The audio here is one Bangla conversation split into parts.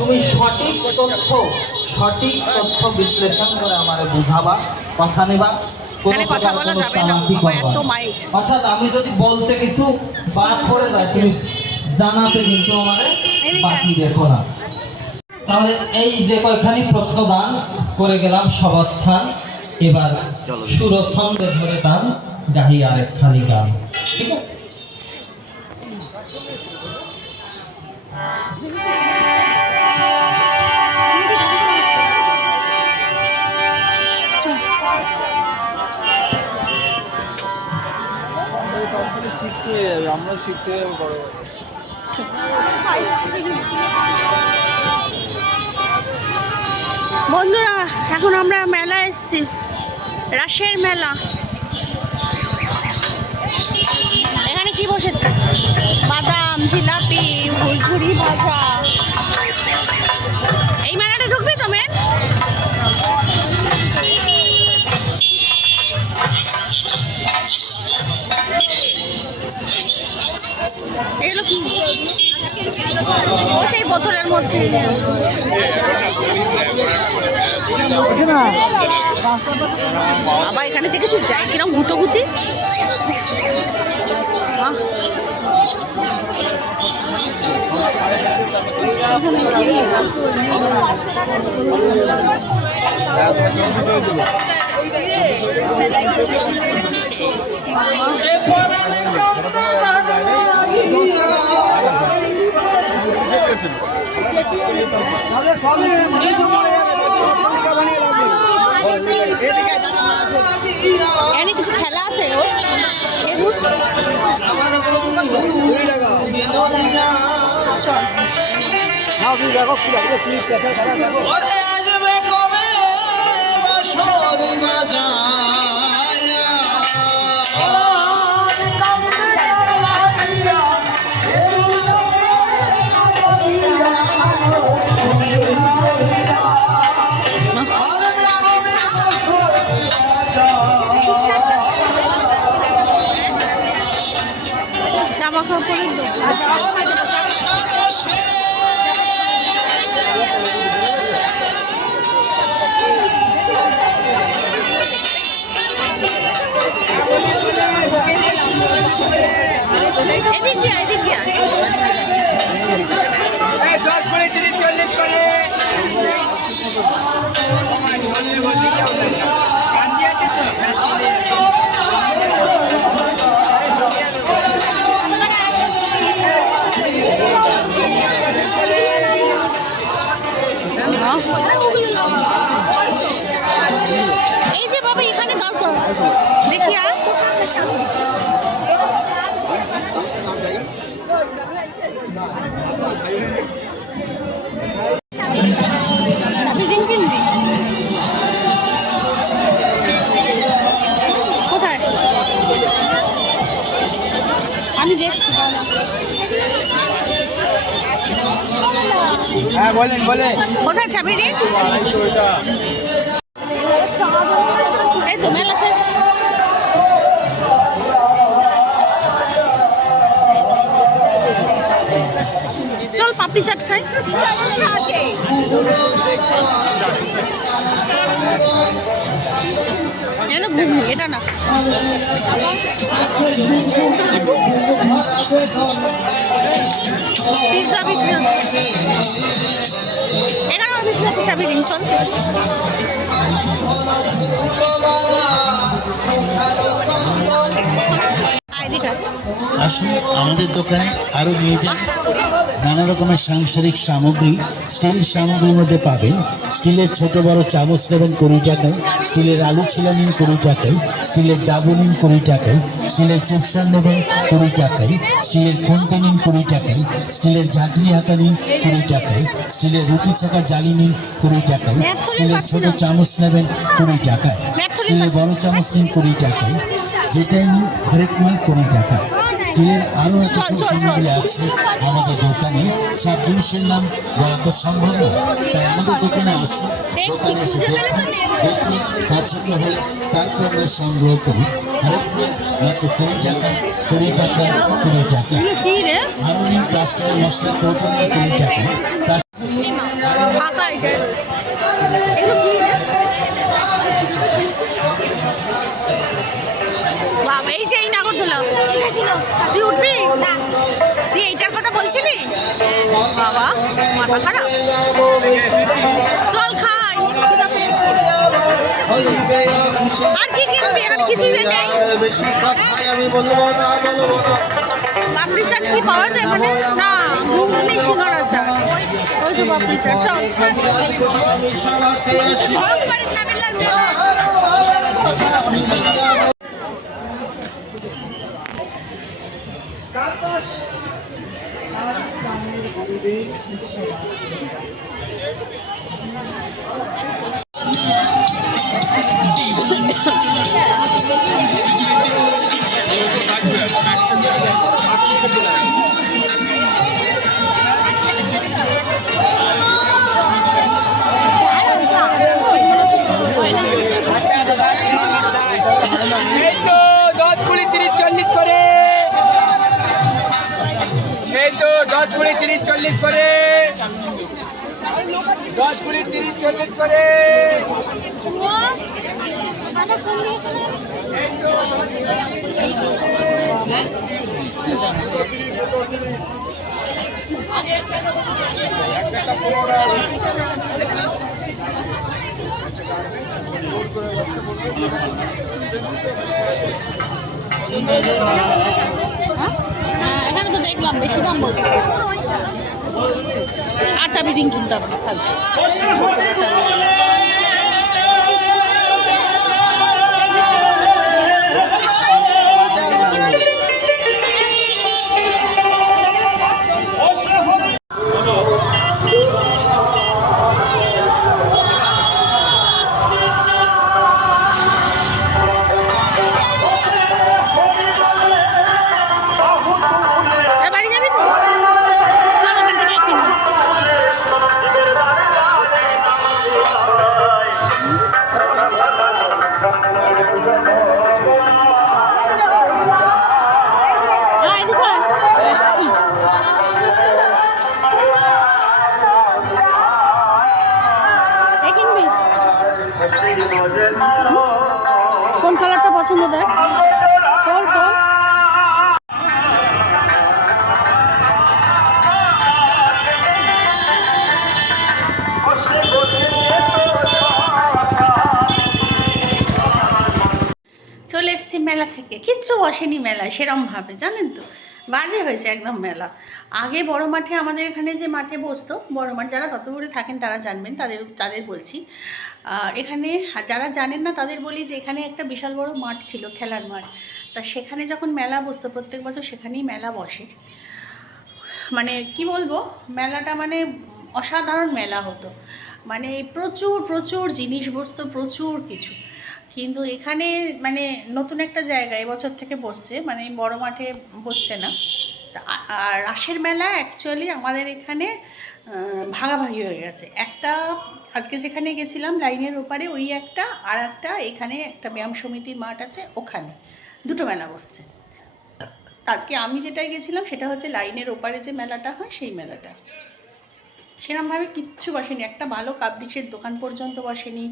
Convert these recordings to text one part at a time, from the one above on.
তুমি সঠিক তথ্য বিশ্লেষণ করে আমারে বুঝাবা, কথা নেবা, অর্থাৎ আমি যদি বলতে কিছু বাদ পড়ে যায় তুমি জানাতে কিন্তু আমারে বাকি রেখো না। তাহলে এই যে কয়খানি প্রশ্নদান করে গেলাম সভাস্থান, এবার সুরছন্দে ধরে টান গাহি আরেক খালি গান, ঠিক আছে? আমরা শিখতে বড় বন্ধুরা, এখন আমরা মেলা এসেছি, রাসের মেলা। এখানে কি বসেছে? বাদাম, জিলাপি, ঝুড়ি ভাজা। এই মেলাটা ঢুকবি তো মেন? এগুলো কি? সেই বোতলের মধ্যে আবার এখানে দেখেছিস যাই কিরম ভূতভূতি। এখানে কিছু খেলা আছে, জামা কাপড়ের এই যে বাবা এখানে দরকার দেখি আর কোথায় আমি দেখছি। হ্যাঁ বলেন বলেন, কোথায় যাবি রে? এই তো মেলা শেষ। চল পাপড়ি চাট খাই। এটা না পিৎজা বিক্রি হচ্ছে। এখানে পিৎজা বিক্রি চল। আসুন আমাদের দোকানে আরো নিয়ে যান। নানা রকমের সাংসারিক সামগ্রী স্টিল সামগ্রীর মধ্যে পাবেন। স্টিলের ছোট বড় চামচ নেবেন 20 টাকায়, স্টিলের আলু ছিলা নিন 20 টাকায়, স্টিলের ডাবু নিন 20 টাকায়, স্টিলের চিপসার নেবেন 20 টাকায়, স্টিলের খুন্তি নিন 20 টাকায়, স্টিলের ঝাঁঝরি হাতা নিন 20 টাকায়, স্টিলের রুটি ছাকা জালি নিন 20 টাকায়, স্টিলের ছোট চামচ নেবেন 20 টাকায়, স্টিলের বড় চামচ নিন 20 টাকায়, যেটাই নিন হরেক মাল 20 টাকায়। স্টিলের আরো এত সামগ্রী আছে আমাদের দোকানে, সব জিনিসের নাম বলা তো সম্ভব নয়, তাই আমাদের দোকানে আসুন, দোকানে এসে দেখুন, দেখে পছন্দ হলে তারপর আমরা সংগ্রহ করি। হরেক মাল মাত্র 20 টাকা, 20 টাকা, 20 টাকা। আরো নিন প্লাস্টিকের মশলা কৌটো নিন 20 টাকা। মাথা খারাপ। চল খাই, খিদা পেয়েছে। আর কি কিনবি? আর কিছুই নেই। পাপড়ি চাট কি পাওয়া যায় মানে? না, ঘুগনি সিঙ্গারা চাট। ওই তো পাপড়ি চাট। চল এই তো 10, 20, 30, 40 করে। এই তো 10, 20, 30, 40 করে। 10, 20, 30, 40 করে। এখানে তো দেখলাম বেশি দাম বলছে। আর চাবি রিং কিনতে হবে না, থাকবে। বাড়ি যাবি তো? চল ওখান থেকে কিনি। কোন কালারটা পছন্দ দেখ? তোল তোল। চলে এসছি মেলা থেকে, কিচ্ছু বসেনি মেলায় সেরমভাবে, জানেন তো, বাজে হয়েছে একদম মেলা। আগে বড় মাঠে, আমাদের এখানে যে মাঠে বসতো, বড় মাঠ, যারা ততপুরে থাকেন তারা জানবেন, তাদের বলছি। এখানে যারা জানেন না তাদের বলি যে এখানে একটা বিশাল বড় মাঠ ছিল, খেলার মাঠ। তা সেখানে যখন মেলা বসতো, প্রত্যেক বছর সেখানেই মেলা বসে। মানে কি বলবো, মেলাটা মানে অসাধারণ মেলা হতো, মানে প্রচুর প্রচুর জিনিস বসতো, প্রচুর কিছু। কিন্তু এখানে মানে নতুন একটা জায়গা এবছর থেকে বসছে, মানে বড় মাঠে বসছে না। আর রাসের মেলা অ্যাকচুয়ালি আমাদের এখানে ভাগাভাগি হয়ে গেছে। একটা আজকে যেখানে গেছিলাম লাইনের ওপারে ওই একটা, আর একটা এখানে একটা ব্যায়াম সমিতির মাঠ আছে, ওখানে দুটো মেলা বসছে। আজকে আমি যেটাই গেছিলাম সেটা হচ্ছে লাইনের ওপারে যে মেলাটা হয় সেই মেলাটা। সেরকমভাবে কিচ্ছু বসেনি, একটা ভালো কাপ ডিশের দোকান পর্যন্ত বসেনি।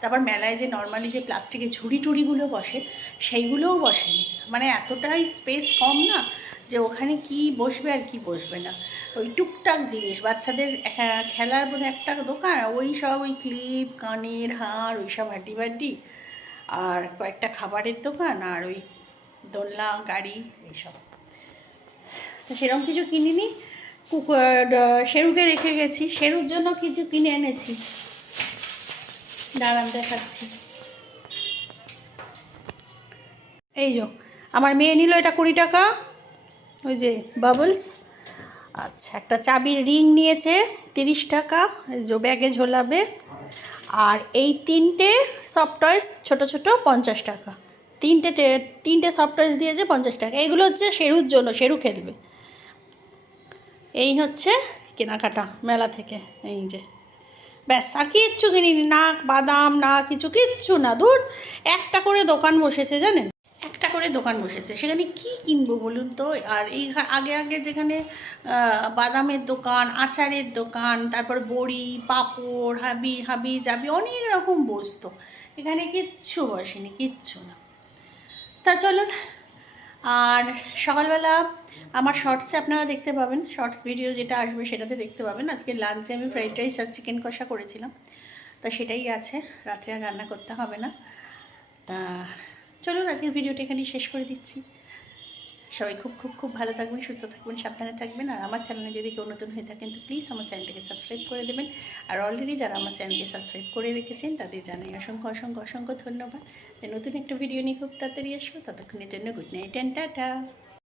তারপর মেলায় যে নর্মালি যে প্লাস্টিকের ঝুড়ি টুড়িগুলো বসে সেইগুলোও বসেনি। মানে এতটাই স্পেস কম না যে ওখানে কি বসবে আর কি বসবে না। ওই টুকটাক জিনিস, বাচ্চাদের খেলার বোধ একটা দোকান, ওই সব ওই ক্লিপ, কানের হার, ওই সব হাড্ডি বাড্ডি, আর কয়েকটা খাবারের দোকান, আর ওই দোলনা গাড়ি, এইসব। তো সেরকম কিছু কিনিনি। শেরুকে রেখে গেছি, শেরুর জন্য কিছু কিনে এনেছি, দাঁড়ান দেখাচ্ছি। এই যে আমার মেয়ে নিল এটা 20 টাকা, ওই যে বাবলস। আচ্ছা, একটা চাবির রিং নিয়েছে 30 টাকা, এই যে ব্যাগে ঝোলাবে। আর এই 3টে সফট টয়েস ছোটো ছোটো 50 টাকা। তিনটে সফট টয়েস দিয়েছে 50 টাকা। এইগুলো হচ্ছে শেরুর জন্য, শেরু খেলবে। এই হচ্ছে কেনাকাটা মেলা থেকে, এই যে ব্যাস। আর কিচ্ছু কিনিনি, না বাদাম না কিছু, কিচ্ছু না। দূর, একটা করে দোকান বসেছে জানেন, একটা করে দোকান বসেছে, সেখানে কি কিনবো বলুন তো। আর এই আগে আগে যেখানে বাদামের দোকান, আচারের দোকান, তারপর বড়ি, পাঁপড়, হাবি জাবি অনেক রকম বসতো, এখানে কিচ্ছু বসেনি, কিচ্ছু না। তা চলুন আর সকালবেলা আমার শর্টসে আপনারা দেখতে পাবেন, শর্টস ভিডিও যেটা আসবে সেটাতে দেখতে পাবেন। আজকে লাঞ্চে আমি ফ্রাইড রাইস আর চিকেন কষা করেছিলাম, তা সেটাই আছে, রাত্রে আর রান্না করতে হবে না। তা চলুন আজকের ভিডিওটা এখানেই শেষ করে দিচ্ছি। সবাই খুব খুব খুব ভালো থাকবেন, সুস্থ থাকবেন, সাবধানে থাকবেন। আর আমার চ্যানেলে যদি কেউ নতুন হয়ে থাকেন তো প্লিজ আমার চ্যানেলটাকে সাবস্ক্রাইব করে দেবেন। আর অলরেডি যারা আমার চ্যানেলকে সাবস্ক্রাইব করে রেখেছেন তাদের জানাই অসংখ্য অসংখ্য অসংখ্য ধন্যবাদ। নতুন একটা ভিডিও নিয়ে খুব তাড়াতাড়ি আসবো, ততক্ষণের জন্য গুড নাইট অ্যান্ড টাটা।